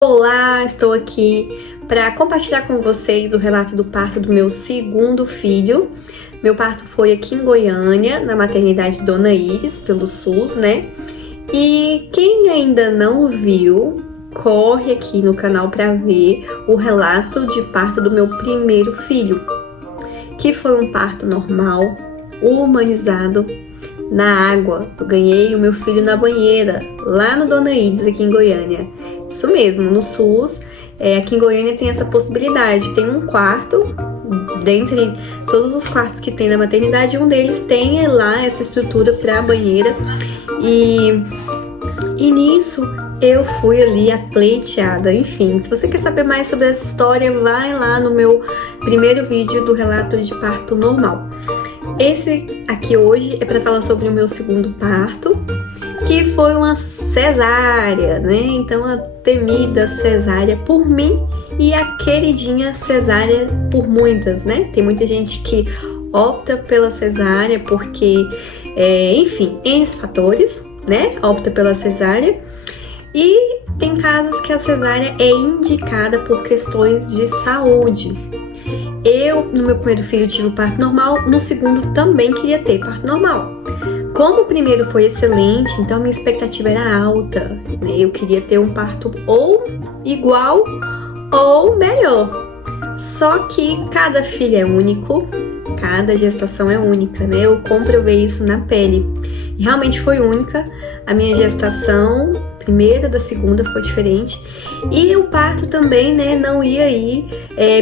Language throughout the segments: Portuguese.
Olá, estou aqui para compartilhar com vocês o relato do parto do meu segundo filho. Meu parto foi aqui em Goiânia, na maternidade Dona Iris, pelo SUS, né? E quem ainda não viu, corre aqui no canal para ver o relato de parto do meu primeiro filho, que foi um parto normal, humanizado, na água. Eu ganhei o meu filho na banheira, lá no Dona Iris, aqui em Goiânia. Isso mesmo, no SUS, aqui em Goiânia tem essa possibilidade. Tem um quarto, dentre todos os quartos que tem na maternidade, um deles tem lá essa estrutura para banheira. E nisso eu fui ali apleiteada. Enfim, se você quer saber mais sobre essa história, vai lá no meu primeiro vídeo do relato de parto normal. Esse aqui hoje é para falar sobre o meu segundo parto, que foi uma cesárea, né? Então a temida cesárea por mim e a queridinha cesárea por muitas, né? Tem muita gente que opta pela cesárea porque, enfim, N fatores, né? Opta pela cesárea. E tem casos que a cesárea é indicada por questões de saúde. Eu, no meu primeiro filho, tive o parto normal, no segundo também queria ter parto normal. Como o primeiro foi excelente, então minha expectativa era alta, né? Eu queria ter um parto ou igual ou melhor. Só que cada filho é único, cada gestação é única, né? Eu comprovei isso na pele. E realmente foi única. A minha gestação, primeira da segunda, foi diferente. E o parto também, né, não ia aí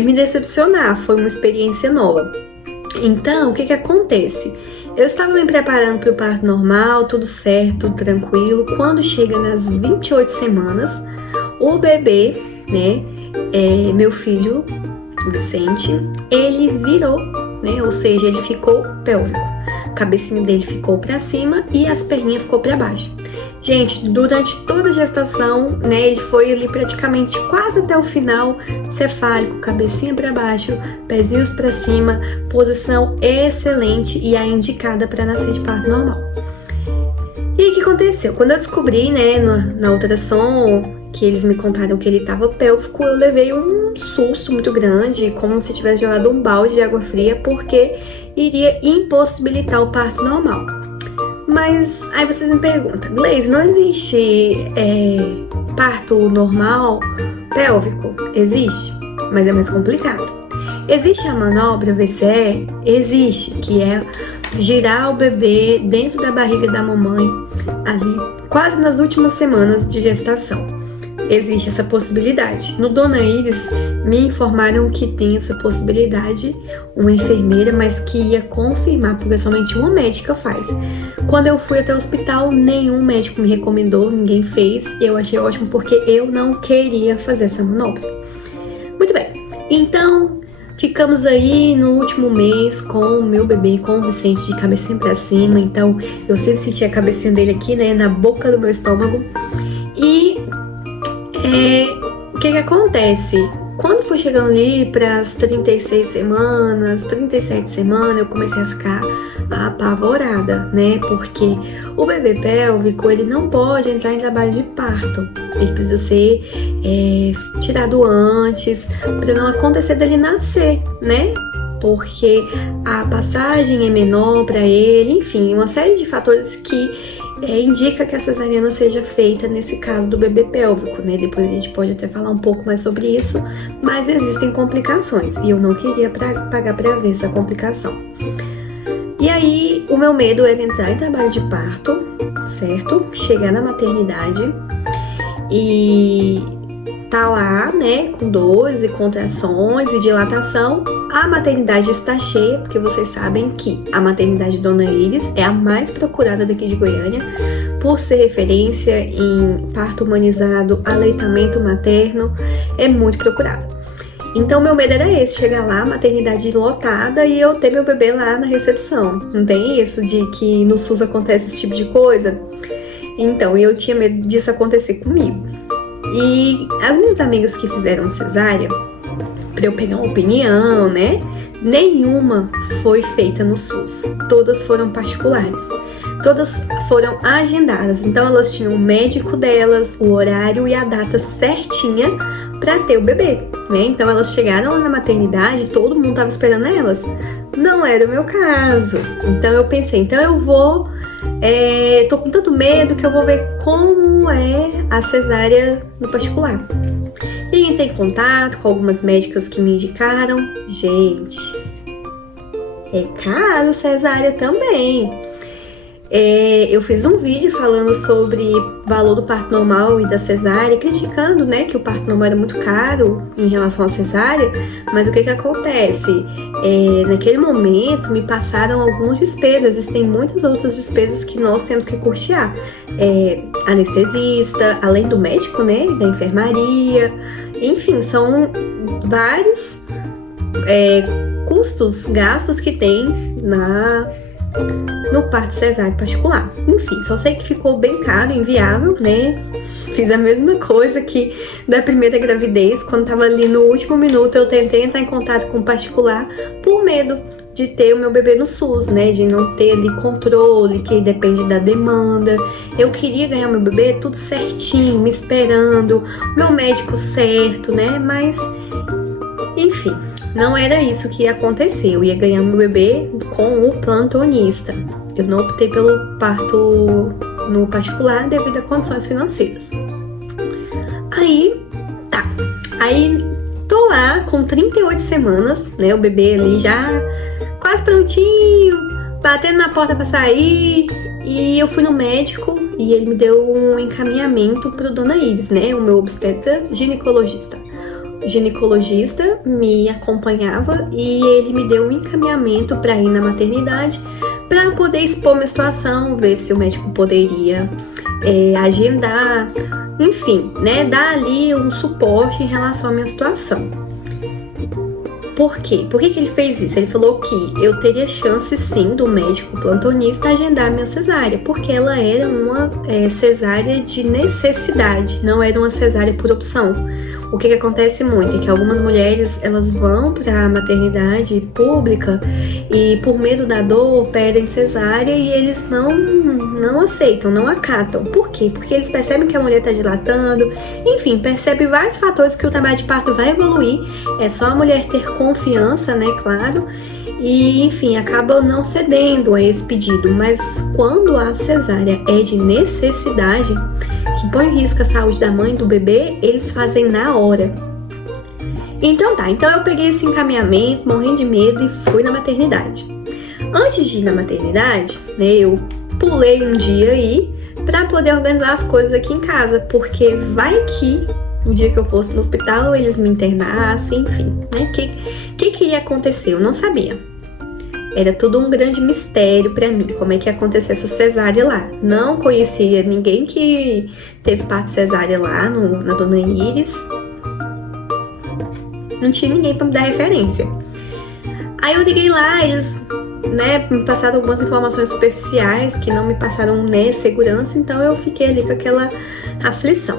me decepcionar. Foi uma experiência nova. Então, o que acontece? Eu estava me preparando para o parto normal, tudo certo, tranquilo. Quando chega nas 28 semanas, o bebê, né, meu filho, Vicente, ele virou, né, ou seja, ele ficou pélvico. A cabecinha dele ficou para cima e as perninhas ficou para baixo. Gente, durante toda a gestação, né, ele foi ali praticamente quase até o final, cefálico, cabecinha para baixo, pezinhos para cima, posição excelente e a indicada para nascer de parto normal. E o que aconteceu? Quando eu descobri, né, na ultrassom, que eles me contaram que ele estava pélvico, eu levei um susto muito grande, como se tivesse jogado um balde de água fria, porque iria impossibilitar o parto normal. Mas aí vocês me perguntam, Gleice, não existe parto normal pélvico? Existe, mas é mais complicado. Existe a manobra VCE? Existe, que é girar o bebê dentro da barriga da mamãe, ali quase nas últimas semanas de gestação. Existe essa possibilidade. No Dona Iris me informaram que tem essa possibilidade, uma enfermeira, mas que ia confirmar, porque somente uma médica faz. Quando eu fui até o hospital, nenhum médico me recomendou, ninguém fez. Eu achei ótimo porque eu não queria fazer essa manobra. Muito bem, então ficamos aí no último mês com o meu bebê, com o Vicente, de cabecinha pra cima. Então eu sempre senti a cabecinha dele aqui, né, na boca do meu estômago. E o que acontece? Quando foi chegando ali para as 36 semanas, 37 semanas, eu comecei a ficar apavorada, né? Porque o bebê pélvico, ele não pode entrar em trabalho de parto. Ele precisa ser tirado antes, para não acontecer dele nascer, né? Porque a passagem é menor para ele, enfim, uma série de fatores que indica que a cesariana seja feita nesse caso do bebê pélvico, né? Depois a gente pode até falar um pouco mais sobre isso, mas existem complicações e eu não queria pagar para ver essa complicação. E aí, o meu medo era entrar em trabalho de parto, certo? Chegar na maternidade e tá lá, né, com dores e contrações e dilatação. A maternidade está cheia, porque vocês sabem que a maternidade Dona Iris é a mais procurada daqui de Goiânia, por ser referência em parto humanizado, aleitamento materno, é muito procurada. Então meu medo era esse, chegar lá, maternidade lotada e eu ter meu bebê lá na recepção. Não tem isso de que no SUS acontece esse tipo de coisa? Então, eu tinha medo disso acontecer comigo. E as minhas amigas que fizeram cesárea, para eu pegar uma opinião, né? Nenhuma foi feita no SUS, todas foram particulares. Todas foram agendadas, então elas tinham o médico delas, o horário e a data certinha para ter o bebê, né? Então elas chegaram lá na maternidade, todo mundo estava esperando elas. Não era o meu caso. Então eu pensei, então eu vou, tô com tanto medo que eu vou ver como é a cesárea no particular. E entrei em contato com algumas médicas que me indicaram. Gente, é caro cesárea também. Eu fiz um vídeo falando sobre o valor do parto normal e da cesárea, criticando, né, que o parto normal era muito caro em relação à cesárea, mas o que acontece? Naquele momento me passaram algumas despesas, existem muitas outras despesas que nós temos que custear. Anestesista, além do médico, né, da enfermaria, enfim, são vários custos, gastos que tem no parto cesáreo particular. Enfim, só sei que ficou bem caro, inviável, né? Fiz a mesma coisa que da primeira gravidez, quando tava ali no último minuto, eu tentei entrar em contato com o particular por medo de ter o meu bebê no SUS, né? De não ter ali controle, que depende da demanda. Eu queria ganhar meu bebê tudo certinho, me esperando, meu médico certo, né? Mas, enfim, não era isso que ia acontecer. Eu ia ganhar meu bebê com o plantonista. Eu não optei pelo parto no particular devido a condições financeiras. Aí tô lá com 38 semanas, né? O bebê ali já quase prontinho, batendo na porta pra sair. E eu fui no médico e ele me deu um encaminhamento pro Dona Iris, né? O meu obstetra ginecologista. O ginecologista me acompanhava e ele me deu um encaminhamento para ir na maternidade para poder expor minha situação, ver se o médico poderia agendar, enfim, né, dar ali um suporte em relação à minha situação. Por quê? Por que ele fez isso? Ele falou que eu teria chance sim do médico plantonista agendar minha cesárea, porque ela era uma cesárea de necessidade, não era uma cesárea por opção. O que acontece muito é que algumas mulheres, elas vão para a maternidade pública e por medo da dor pedem cesárea e eles não aceitam, não acatam. Por quê? Porque eles percebem que a mulher está dilatando, enfim, percebe vários fatores que o trabalho de parto vai evoluir. É só a mulher ter confiança, né, claro, e enfim, acaba não cedendo a esse pedido. Mas quando a cesárea é de necessidade, que põe em risco a saúde da mãe e do bebê, eles fazem na hora. Então eu peguei esse encaminhamento, morrendo de medo e fui na maternidade. Antes de ir na maternidade, né, eu pulei um dia aí pra poder organizar as coisas aqui em casa, porque vai que no dia que eu fosse no hospital eles me internassem, enfim, né? Que ia acontecer? Eu não sabia. Era tudo um grande mistério pra mim, como é que ia acontecer essa cesárea lá. Não conhecia ninguém que teve parto cesárea lá na Dona Iris. Não tinha ninguém pra me dar referência. Aí eu liguei lá, eles, né, me passaram algumas informações superficiais que não me passaram, né, segurança, então eu fiquei ali com aquela aflição.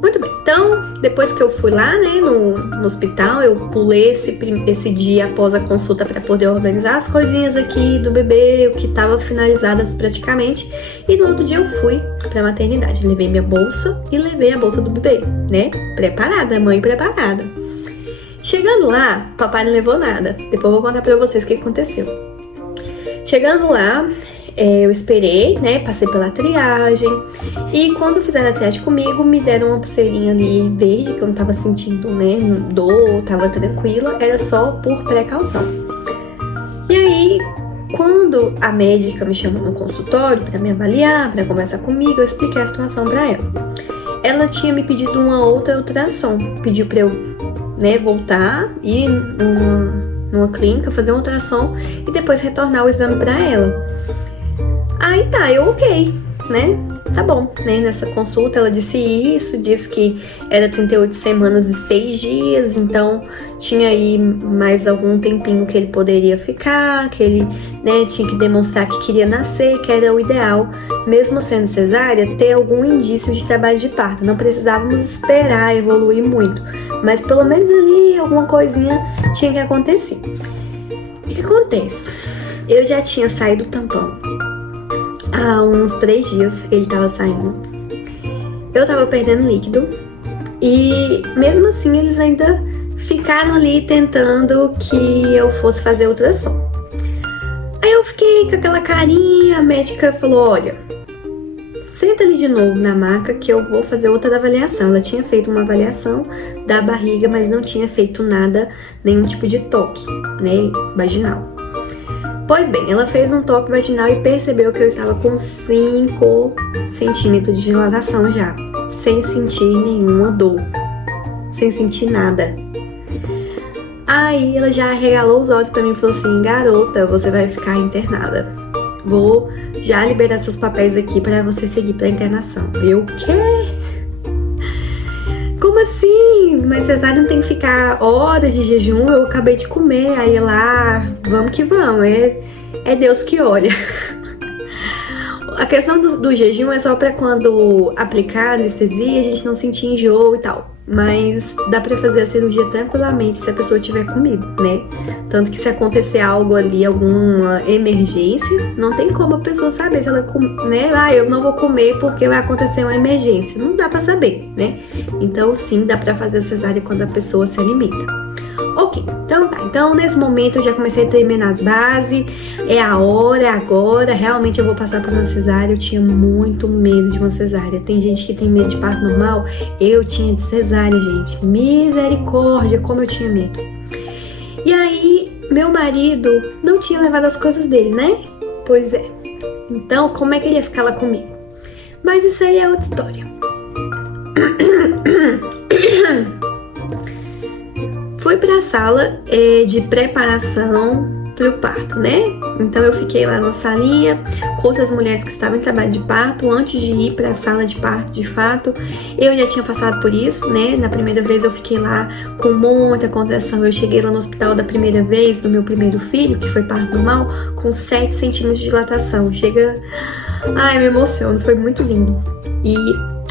Muito bem, então depois que eu fui lá, né, no hospital, eu pulei esse dia após a consulta para poder organizar as coisinhas aqui do bebê, o que estava finalizadas praticamente, e no outro dia eu fui para a maternidade, levei minha bolsa e levei a bolsa do bebê, né, preparada, mãe preparada. Chegando lá, papai não levou nada, depois eu vou contar para vocês o que aconteceu. Chegando lá, eu esperei, né, passei pela triagem e quando fizeram a triagem comigo, me deram uma pulseirinha ali verde, que eu não tava sentindo, né, dor, tava tranquila, era só por precaução. E aí, quando a médica me chamou no consultório para me avaliar, para conversar comigo, eu expliquei a situação para ela. Ela tinha me pedido uma outra ultrassom, pediu para eu, né, voltar e ir numa clínica, fazer um ultrassom e depois retornar o exame para ela. Aí tá, eu ok, né? Tá bom, né? Nessa consulta ela disse isso, disse que era 38 semanas e 6 dias, então tinha aí mais algum tempinho que ele poderia ficar, que ele, né, tinha que demonstrar que queria nascer, que era o ideal, mesmo sendo cesárea, ter algum indício de trabalho de parto. Não precisávamos esperar evoluir muito, Mas pelo menos ali alguma coisinha tinha que acontecer. O que acontece? Eu já tinha saído do tampão há uns 3 dias, ele tava saindo. Eu tava perdendo líquido e mesmo assim eles ainda ficaram ali tentando que eu fosse fazer ultrassom. Aí eu fiquei com aquela carinha, a médica falou, olha, senta ali de novo na maca que eu vou fazer outra avaliação. Ela tinha feito uma avaliação da barriga, mas não tinha feito nada, nenhum tipo de toque, né, vaginal. Pois bem, ela fez um toque vaginal e percebeu que eu estava com 5 centímetros de dilatação já, sem sentir nenhuma dor, sem sentir nada. Aí ela já arregalou os olhos pra mim e falou assim, garota, você vai ficar internada. Vou já liberar seus papéis aqui pra você seguir pra internação. Eu, quê? Como assim? Mas cesárea não tem que ficar horas de jejum, eu acabei de comer. Aí lá, vamos que vamos, é Deus que olha. A questão do jejum é só pra quando aplicar anestesia, a gente não sentir enjoo e tal. Mas dá pra fazer a cirurgia tranquilamente se a pessoa tiver comigo, né? Tanto que se acontecer algo ali, alguma emergência, não tem como a pessoa saber se ela, né? Ah, eu não vou comer porque vai acontecer uma emergência. Não dá pra saber, né? Então sim, dá pra fazer a cesárea quando a pessoa se alimenta. Ok, então tá. Então nesse momento eu já comecei a tremer nas bases. É a hora, é agora. Realmente eu vou passar por uma cesárea. Eu tinha muito medo de uma cesárea. Tem gente que tem medo de parto normal. Eu tinha de cesárea, gente. Misericórdia, como eu tinha medo. E aí, meu marido não tinha levado as coisas dele, né? Pois é. Então, como é que ele ia ficar lá comigo? Mas isso aí é outra história. Fui pra sala de preparação pro parto, né? Então eu fiquei lá na salinha com outras mulheres que estavam em trabalho de parto antes de ir pra sala de parto de fato. Eu já tinha passado por isso, né? Na primeira vez eu fiquei lá com muita contração. Eu cheguei lá no hospital da primeira vez do meu primeiro filho, que foi parto normal, com 7 centímetros de dilatação. Chega... Ai, me emociono, foi muito lindo. E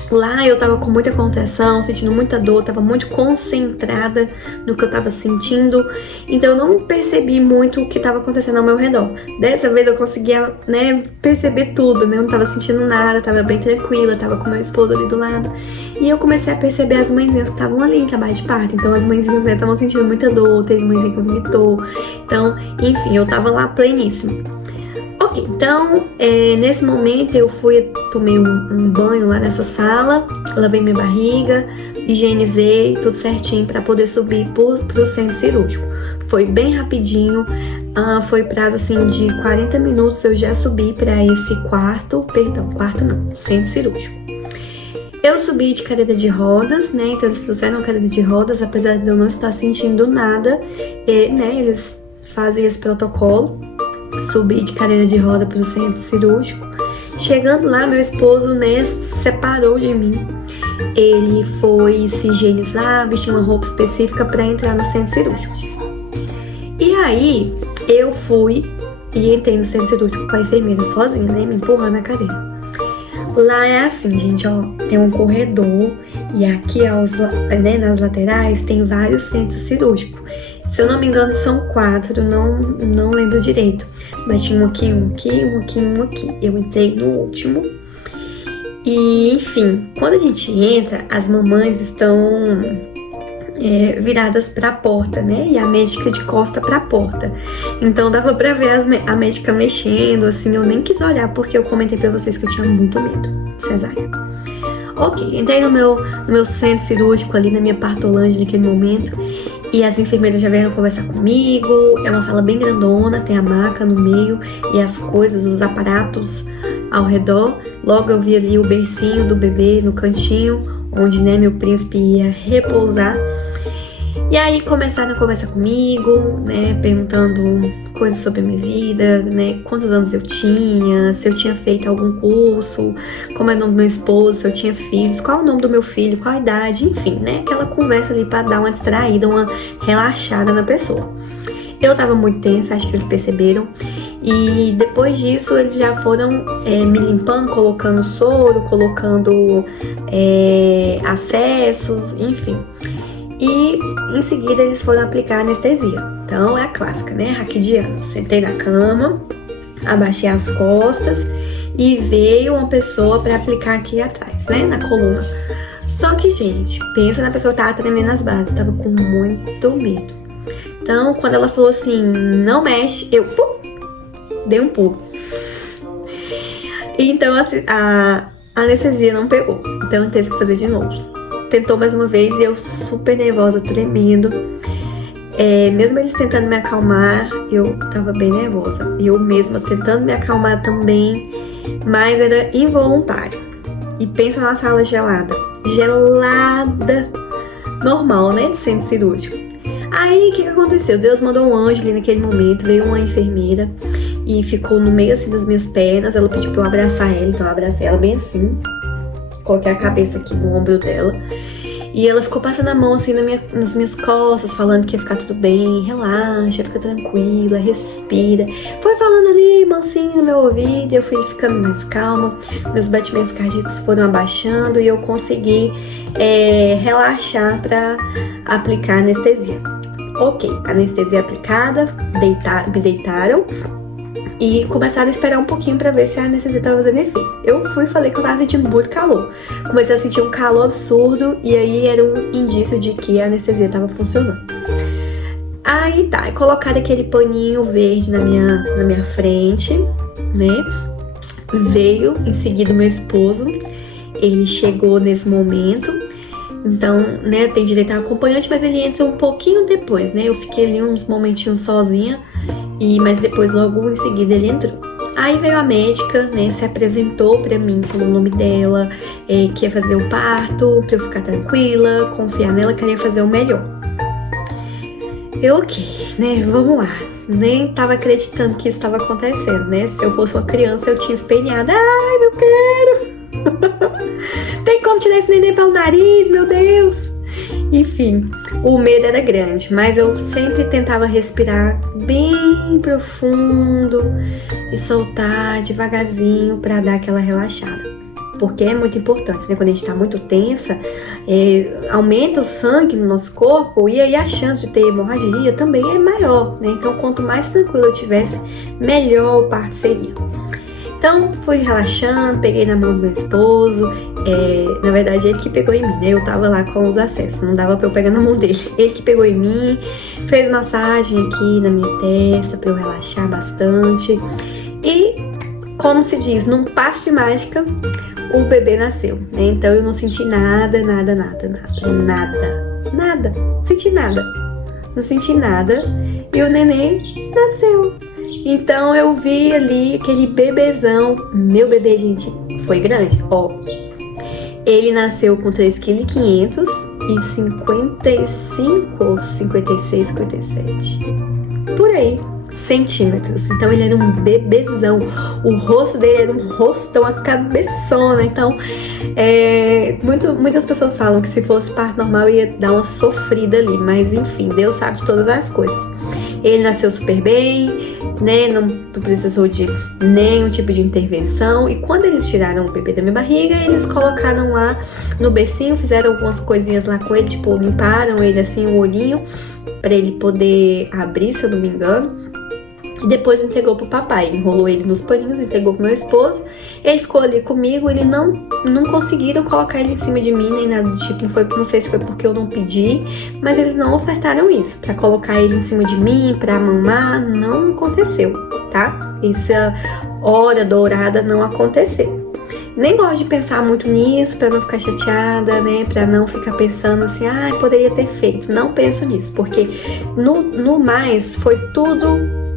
lá eu tava com muita contração, sentindo muita dor, tava muito concentrada no que eu tava sentindo, então eu não percebi muito o que tava acontecendo ao meu redor. Dessa vez eu conseguia, né, perceber tudo, né, eu não tava sentindo nada, tava bem tranquila, tava com meu esposo ali do lado, e eu comecei a perceber as mãezinhas que estavam ali em trabalho de parto, então as mãezinhas, né, estavam sentindo muita dor, teve mãezinha que vomitou, então, enfim, eu tava lá pleníssima. Ok, então, nesse momento eu tomei um banho lá nessa sala, lavei minha barriga, higienizei tudo certinho para poder subir pro centro cirúrgico. Foi bem rapidinho, foi prazo assim de 40 minutos eu já subi para esse quarto não, centro cirúrgico. Eu subi de cadeira de rodas, né, então eles trouxeram cadeira de rodas, apesar de eu não estar sentindo nada, né, eles fazem esse protocolo. Subi de cadeira de roda para o centro cirúrgico. Chegando lá, meu esposo, né, separou de mim. Ele foi se higienizar, vestir uma roupa específica para entrar no centro cirúrgico. E aí, eu fui e entrei no centro cirúrgico com a enfermeira sozinha, né, me empurrando na cadeira. Lá é assim, gente, ó, tem um corredor e aqui, né, nas laterais tem vários centros cirúrgicos. Se eu não me engano, são 4, não lembro direito. Mas tinha um aqui, um aqui, um aqui, um aqui. Eu entrei no último. E, enfim, quando a gente entra, as mamães estão viradas pra porta, né? E a médica de costa pra porta. Então dava pra ver a médica mexendo, assim. Eu nem quis olhar porque eu comentei pra vocês que eu tinha muito medo de cesárea. Ok, entrei no meu centro cirúrgico ali, na minha partolândia naquele momento. E as enfermeiras já vieram conversar comigo. É uma sala bem grandona, tem a maca no meio e as coisas, os aparatos ao redor. Logo eu vi ali o bercinho do bebê no cantinho, onde, né, meu príncipe ia repousar. E aí começaram a conversar comigo, né, perguntando coisas sobre a minha vida, né, quantos anos eu tinha, se eu tinha feito algum curso, como é o nome do meu esposo, se eu tinha filhos, qual é o nome do meu filho, qual a idade, enfim, né, aquela conversa ali pra dar uma distraída, uma relaxada na pessoa. Eu tava muito tensa, acho que eles perceberam, e depois disso eles já foram me limpando, colocando soro, colocando acessos, enfim. E em seguida eles foram aplicar anestesia. Então é a clássica, né? Raquidiana. Sentei na cama, abaixei as costas e veio uma pessoa para aplicar aqui atrás, né? Na coluna. Só que, gente, pensa na pessoa que tava tremendo as bases, tava com muito medo. Então, quando ela falou assim, não mexe, eu dei um pulo. Então, assim, a anestesia não pegou. Então, teve que fazer de novo. Tentou mais uma vez e eu super nervosa, tremendo. Mesmo eles tentando me acalmar, eu tava bem nervosa. Eu mesma tentando me acalmar também, mas era involuntário. E pensa numa sala gelada. Gelada. Normal, né? De centro cirúrgico. Aí, o que aconteceu? Deus mandou um anjo ali naquele momento. Veio uma enfermeira e ficou no meio assim das minhas pernas. Ela pediu pra eu abraçar ela, então eu abracei ela bem assim. Coloquei a cabeça aqui no ombro dela. E ela ficou passando a mão assim nas minhas costas, falando que ia ficar tudo bem, relaxa, fica tranquila, respira. Foi falando ali, mansinho no meu ouvido, eu fui ficando mais calma, meus batimentos cardíacos foram abaixando e eu consegui relaxar para aplicar anestesia. Ok, anestesia aplicada, me deitaram. E começaram a esperar um pouquinho pra ver se a anestesia tava fazendo efeito. Eu fui e falei que eu tava sentindo muito calor. Comecei a sentir um calor absurdo e aí era um indício de que a anestesia tava funcionando. Aí tá, colocaram aquele paninho verde na minha frente, né? Veio em seguida o meu esposo. Ele chegou nesse momento. Então, né, tem direito a acompanhante, mas ele entra um pouquinho depois, né? Eu fiquei ali uns momentinhos sozinha. Mas depois, logo em seguida, ele entrou. Aí veio a médica, né, se apresentou pra mim, falou o nome dela, que ia fazer o parto, pra eu ficar tranquila, confiar nela, queria fazer o melhor. Eu, ok, né, vamos lá. Nem tava acreditando que isso estava acontecendo, né? Se eu fosse uma criança, eu tinha espelhado. Ai, não quero! Tem como tirar esse neném pelo nariz, meu Deus! Enfim, o medo era grande, mas eu sempre tentava respirar bem profundo e soltar devagarzinho para dar aquela relaxada. Porque é muito importante, né? Quando a gente tá muito tensa, aumenta o sangue no nosso corpo e aí a chance de ter hemorragia também é maior, né? Então, quanto mais tranquilo eu tivesse, melhor o parto seria. Então, fui relaxando, peguei na mão do meu esposo. Na verdade, ele que pegou em mim, né? Eu tava lá com os acessos, não dava pra eu pegar na mão dele. Ele que pegou em mim, fez massagem aqui na minha testa pra eu relaxar bastante. E, como se diz, num passe de mágica, o bebê nasceu, né? Então, eu não senti nada. Senti nada. Não senti nada. E o neném nasceu. Então eu vi ali aquele bebezão. Meu bebê, gente, foi grande, ó. Ele nasceu com 3,5 kg e 55 ou 56, 57. Por aí, centímetros. Então ele era um bebezão. O rosto dele era um rostão, a cabeçona. Então, muitas pessoas falam que se fosse parto normal ia dar uma sofrida ali. Mas enfim, Deus sabe de todas as coisas. Ele nasceu super bem, né? Não precisou de nenhum tipo de intervenção. E quando eles tiraram o bebê da minha barriga, eles colocaram lá no bercinho, fizeram algumas coisinhas lá com ele, tipo, limparam ele assim, o olhinho, pra ele poder abrir, se eu não me engano. E depois entregou pro papai, enrolou ele nos paninhos, entregou pro meu esposo. Ele ficou ali comigo, eles não conseguiram colocar ele em cima de mim, nem nada do tipo. Não sei se foi porque eu não pedi, mas eles não ofertaram isso. Pra colocar ele em cima de mim, pra mamar, não aconteceu, tá? Essa hora dourada não aconteceu. Nem gosto de pensar muito nisso, pra não ficar chateada, né? Pra não ficar pensando assim, poderia ter feito. Não penso nisso, porque no mais foi tudo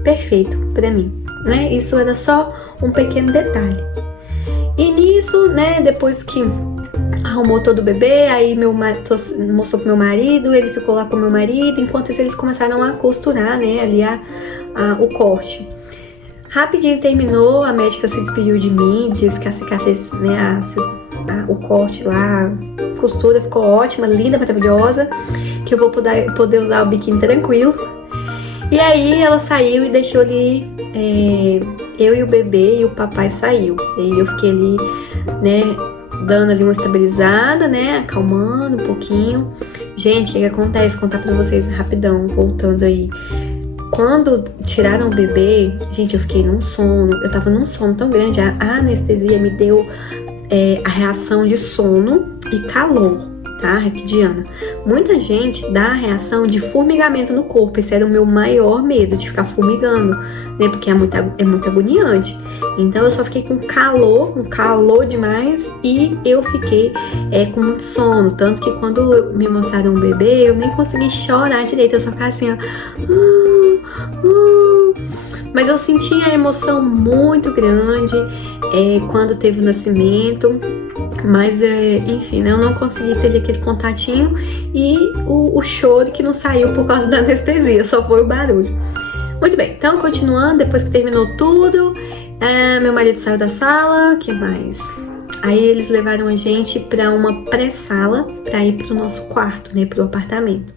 perfeito pra mim, né? Isso era só um pequeno detalhe. E nisso, né, depois que arrumou todo o bebê, aí mostrou pro meu marido, ele ficou lá com o meu marido, enquanto isso eles começaram a costurar, né, ali o corte. Rapidinho terminou, a médica se despediu de mim, disse que a cicatriz, né, o corte lá, a costura ficou ótima, linda, maravilhosa, que eu vou poder usar o biquíni tranquilo. E aí ela saiu e deixou ali, eu e o bebê, e o papai saiu. E aí eu fiquei ali, né, dando ali uma estabilizada, né, acalmando um pouquinho. Gente, o que acontece? Contar pra vocês rapidão, voltando aí. Quando tiraram o bebê, gente, eu fiquei num sono. Eu tava num sono tão grande. A anestesia me deu a reação de sono e calor, tá, Diana? Muita gente dá a reação de formigamento no corpo. Esse era o meu maior medo, de ficar formigando, né? Porque é muito agoniante. Então eu só fiquei com calor demais, e eu fiquei com muito sono. Tanto que quando me mostraram o bebê, eu nem consegui chorar direito. Eu só ficava assim, ó. Mas eu senti a emoção muito grande quando teve o nascimento. Mas, enfim, né, eu não consegui ter aquele contatinho, e o choro que não saiu por causa da anestesia, só foi o barulho. Muito bem, então continuando, depois que terminou tudo, meu marido saiu da sala, que mais? Aí eles levaram a gente para uma pré-sala para ir pro nosso quarto, né, pro apartamento.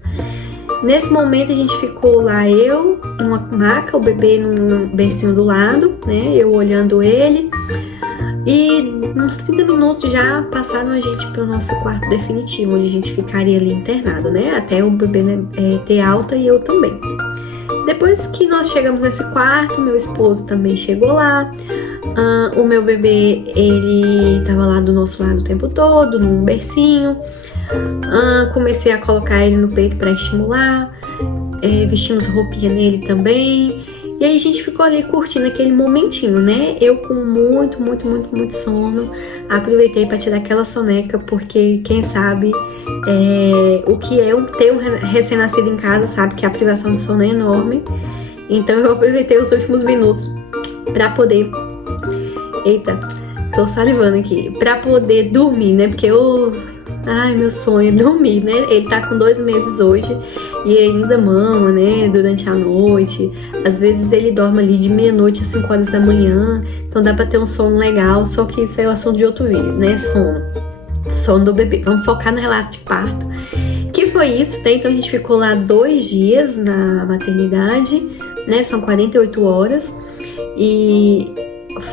Nesse momento a gente ficou lá, eu numa maca, o bebê num bercinho do lado, né, eu olhando ele. E uns 30 minutos já passaram a gente para o nosso quarto definitivo, onde a gente ficaria ali internado, né? Até o bebê, né, ter alta, e eu também. Depois que nós chegamos nesse quarto, meu esposo também chegou lá. O meu bebê, ele estava lá do nosso lado o tempo todo, num bercinho. Comecei a colocar ele no peito para estimular. Vestimos roupinha nele também. E aí a gente ficou ali curtindo aquele momentinho, né? Eu com muito sono, aproveitei para tirar aquela soneca, porque quem sabe o que é ter um recém-nascido em casa sabe que a privação de sono é enorme. Então eu aproveitei os últimos minutos para poder... Eita, tô salivando aqui. Para poder dormir, né? Porque meu sonho é dormir, né? Ele tá com 2 meses hoje e ainda mama, né? Durante a noite. Às vezes ele dorme ali de meia-noite às 5 horas da manhã. Então dá pra ter um sono legal. Só que isso é o assunto de outro vídeo, né? Sono do bebê. Vamos focar no relato de parto. Que foi isso, né? Então a gente ficou lá 2 dias na maternidade, né? São 48 horas. E...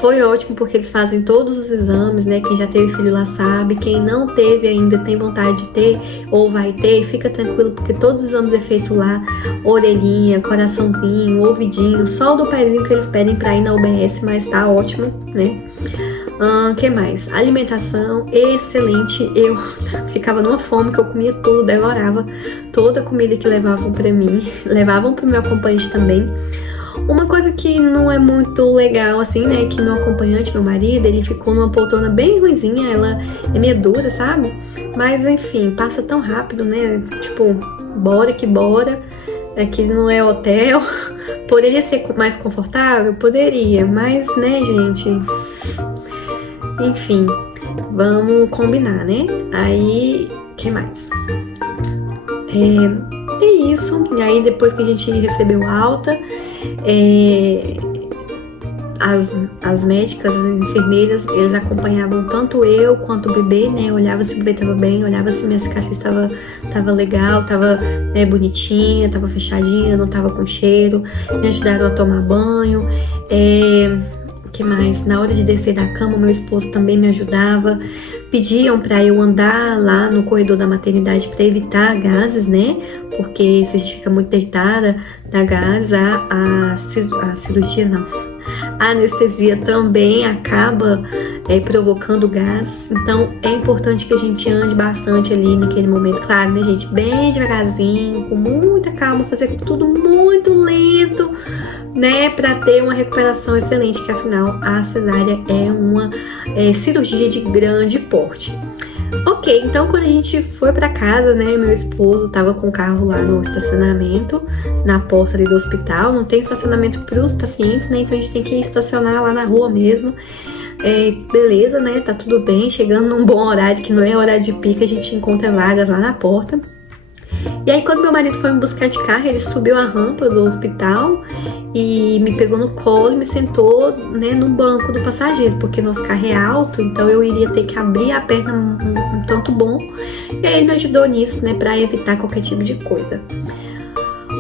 foi ótimo porque eles fazem todos os exames, né? Quem já teve filho lá sabe. Quem não teve ainda, tem vontade de ter ou vai ter, fica tranquilo porque todos os exames é feito lá. Orelhinha, coraçãozinho, ouvidinho, só o do pezinho que eles pedem pra ir na UBS, mas tá ótimo, né? Que mais? Alimentação excelente. Eu ficava numa fome que eu comia tudo, devorava toda a comida que levavam pra mim. Levavam pro meu acompanhante também. Uma coisa que não é muito legal, assim, né, que meu acompanhante, meu marido, ele ficou numa poltrona bem ruinzinha, ela é meio dura, sabe? Mas, enfim, passa tão rápido, né, tipo, bora que bora, aqui não é hotel. Poderia ser mais confortável? Poderia, mas, né, gente, enfim, vamos combinar, né? Aí, o que mais? É isso, e aí depois que a gente recebeu alta, as médicas, as enfermeiras, eles acompanhavam tanto eu quanto o bebê, né? Olhava se o bebê tava bem, olhava se minha cicatriz tava legal, tava, né, bonitinha, tava fechadinha, não tava com cheiro, me ajudaram a tomar banho. Que mais? Na hora de descer da cama, meu esposo também me ajudava. Pediam para eu andar lá no corredor da maternidade para evitar gases, né? Porque se a gente fica muito deitada, dá gases. A cirurgia não. A anestesia também acaba provocando gases. Então é importante que a gente ande bastante ali naquele momento. Claro, né, gente? Bem devagarzinho, com muita calma, fazer tudo muito lento, né, para ter uma recuperação excelente, que afinal a cesárea é uma cirurgia de grande porte. Ok, então quando a gente foi para casa, né, meu esposo tava com o carro lá no estacionamento, na porta ali do hospital. Não tem estacionamento para os pacientes, né, então a gente tem que estacionar lá na rua mesmo. Beleza, né, tá tudo bem, chegando num bom horário, que não é horário de pico, a gente encontra vagas lá na porta. E aí quando meu marido foi me buscar de carro, ele subiu a rampa do hospital e me pegou no colo e me sentou, né, no banco do passageiro, porque nosso carro é alto, então eu iria ter que abrir a perna um tanto bom. E aí ele me ajudou nisso, né, pra evitar qualquer tipo de coisa.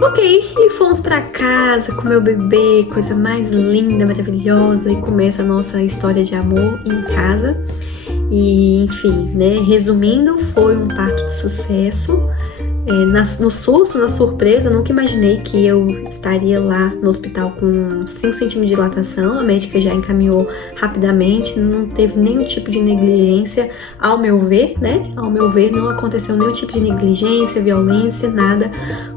Ok, e fomos pra casa com meu bebê, coisa mais linda, maravilhosa, e começa a nossa história de amor em casa. E enfim, né, resumindo, foi um parto de sucesso. No susto, na surpresa, nunca imaginei que eu estaria lá no hospital com 5 centímetros de dilatação. A médica já encaminhou rapidamente, não teve nenhum tipo de negligência, ao meu ver, né? Ao meu ver, não aconteceu nenhum tipo de negligência, violência, nada.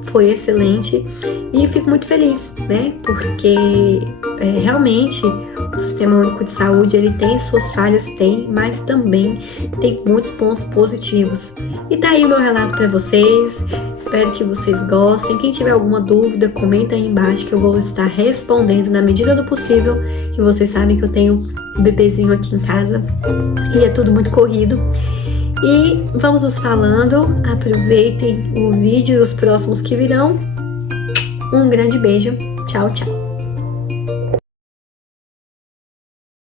Foi excelente e fico muito feliz, né? Porque realmente o Sistema Único de Saúde, ele tem suas falhas, tem, mas também tem muitos pontos positivos. E tá aí o meu relato para vocês, espero que vocês gostem. Quem tiver alguma dúvida, comenta aí embaixo que eu vou estar respondendo na medida do possível, que vocês sabem que eu tenho um bebezinho aqui em casa e é tudo muito corrido. E vamos nos falando, aproveitem o vídeo e os próximos que virão. Um grande beijo, tchau, tchau!